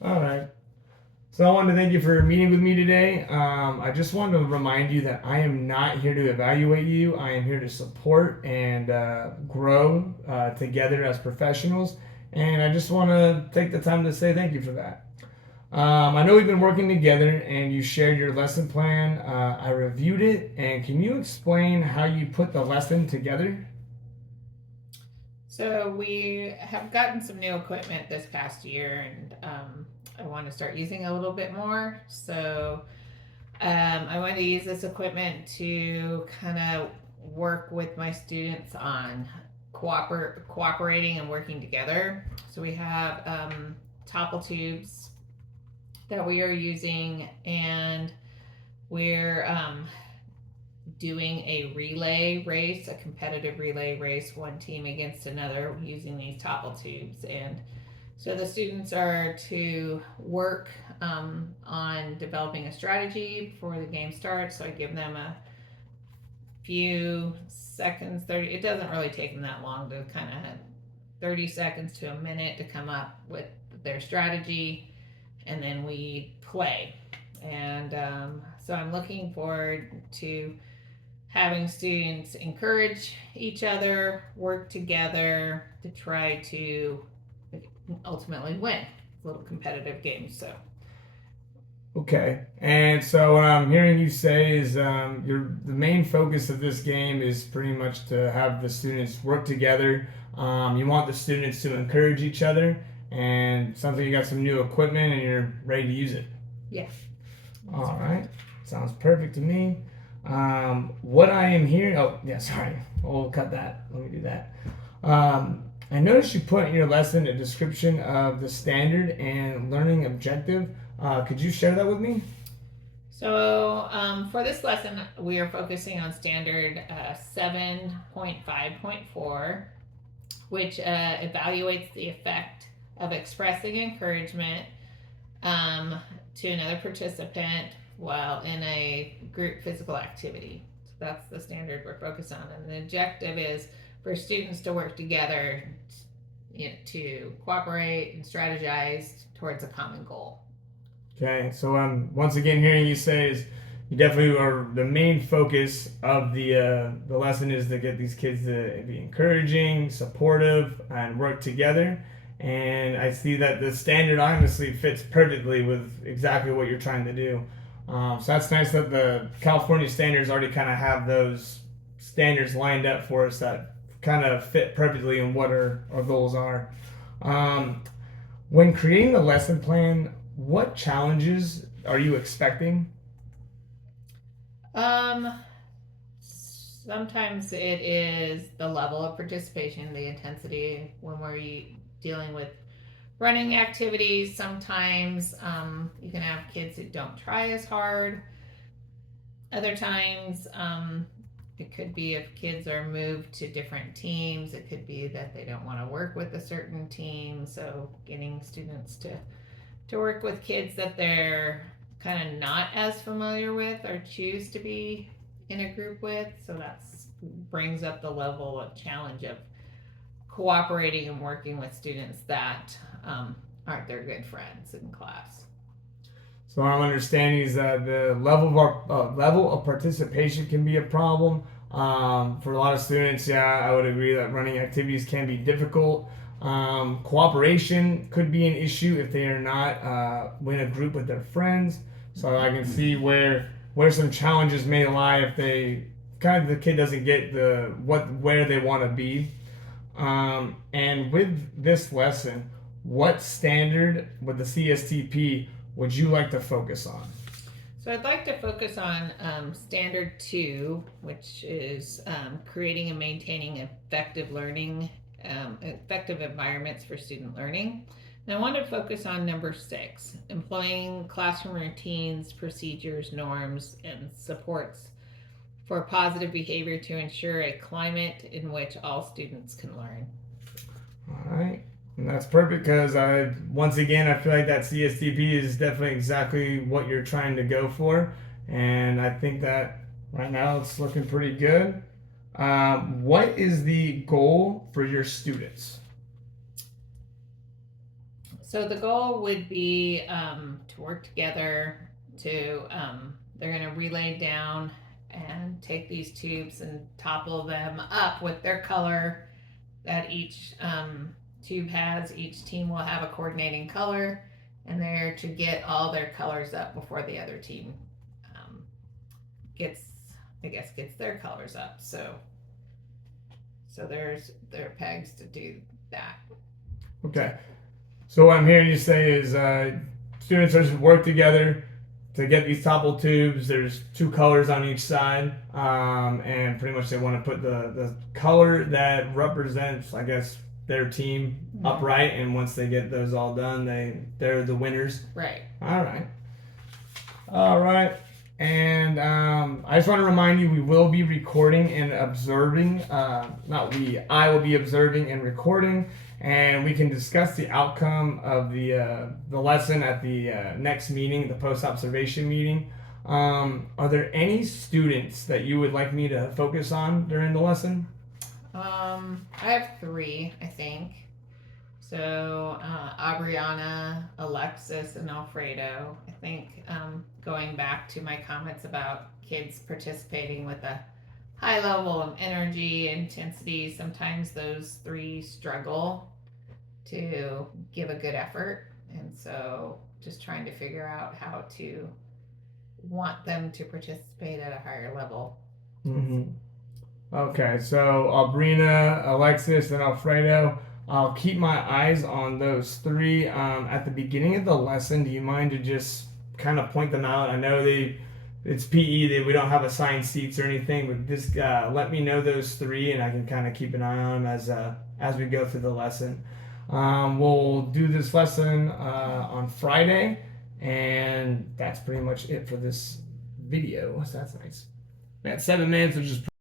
All right. So I wanted to thank you for meeting with me today. I just wanted to remind you that I am not here to evaluate you. I am here to support and grow together as professionals. And I just want to take the time to say thank you for that. I know we've been working together and you shared your lesson plan. I reviewed it. And can you explain how you put the lesson together? So we have gotten some new equipment this past year, and I want to start using a little bit more. So I want to use this equipment to kind of work with my students on cooperating and working together. So we have topple tubes that we are using, and we're doing a relay race, a competitive relay race, one team against another using these topple tubes. And so the students are to work on developing a strategy before the game starts. So I give them a few seconds, 30, it doesn't really take them that long to kind of 30 seconds to a minute to come up with their strategy, and then we play. And so I'm looking forward to having students encourage each other, work together to try to ultimately win little competitive games. So Okay, and so what I'm hearing you say is the main focus of this game is pretty much to have the students work together. You want the students to encourage each other, and sounds like you got some new equipment and you're ready to use it. yeah, All right, sounds perfect to me. What I am hearing, oh yeah, sorry, we'll cut that. Let me do that. I noticed you put in your lesson a description of the standard and learning objective. Could you share that with me? so for this lesson, we are focusing on standard 7.5.4, which evaluates the effect of expressing encouragement um, to another participant while in a group physical activity. So that's the standard we're focused on. And the objective is for students to work together, to cooperate and strategize towards a common goal. Okay, so I'm once again hearing you say is you definitely are the main focus of the lesson is to get these kids to be encouraging, supportive, and work together. And I see that the standard honestly fits perfectly with exactly what you're trying to do. So that's nice that the California standards already kind of have those standards lined up for us that kind of fit perfectly in what our goals are. Um, when creating the lesson plan, what challenges are you expecting? Um, Sometimes it is the level of participation, the intensity when we're dealing with running activities. Sometimes you can have kids who don't try as hard. Other times, it could be if kids are moved to different teams. It could be that they don't want to work with a certain team. So getting students to work with kids that they're kind of not as familiar with or choose to be in a group with. So that's brings up the level of challenge of cooperating and working with students that aren't their good friends in class. So what I'm understanding is that the level of participation can be a problem for a lot of students. Yeah, I would agree that running activities can be difficult. Cooperation could be an issue if they are not in a group with their friends. So I can see where some challenges may lie if they kind of the kid doesn't get the what where they want to be. And with this lesson, what standard with the CSTP would you like to focus on? So I'd like to focus on standard two, which is creating and maintaining effective environments for student learning. And I want to focus on number six, employing classroom routines, procedures, norms, and supports for positive behavior to ensure a climate in which all students can learn. All right. And that's perfect because once again, I feel like that CSTP is definitely exactly what you're trying to go for. And I think that right now it's looking pretty good. What is the goal for your students? So the goal would be to work together to, they're going to relay down and take these tubes and topple them up with their color that each tube has. Each team will have a coordinating color, and they're to get all their colors up before the other team gets, I guess, gets their colors up. So there's their pegs to do that. Okay. So what I'm hearing you say is students are just work together to get these topple tubes. There's two colors on each side, and pretty much they want to put the color that represents, I guess, their team upright. And once they get those all done, they're the winners. Right. All right. And I just want to remind you, we will be recording and observing. I will be observing and recording, and we can discuss the outcome of the lesson at the next meeting, the post-observation meeting. Are there any students that you would like me to focus on during the lesson? I have 3, I think. So Aubriana, Alexis, and Alfredo. I think going back to my comments about kids participating with a high level of energy, intensity, sometimes those 3 struggle to give a good effort. And so just trying to figure out how to want them to participate at a higher level. Mm-hmm. Okay, so Aubrina, Alexis, and Alfredo. I'll keep my eyes on those 3. At the beginning of the lesson, do you mind to just kind of point them out? I know it's PE, we don't have assigned seats or anything, but just let me know those 3, and I can kind of keep an eye on them as we go through the lesson. We'll do this lesson on Friday, and that's pretty much it for this video. So that's nice. We had 7 minutes of just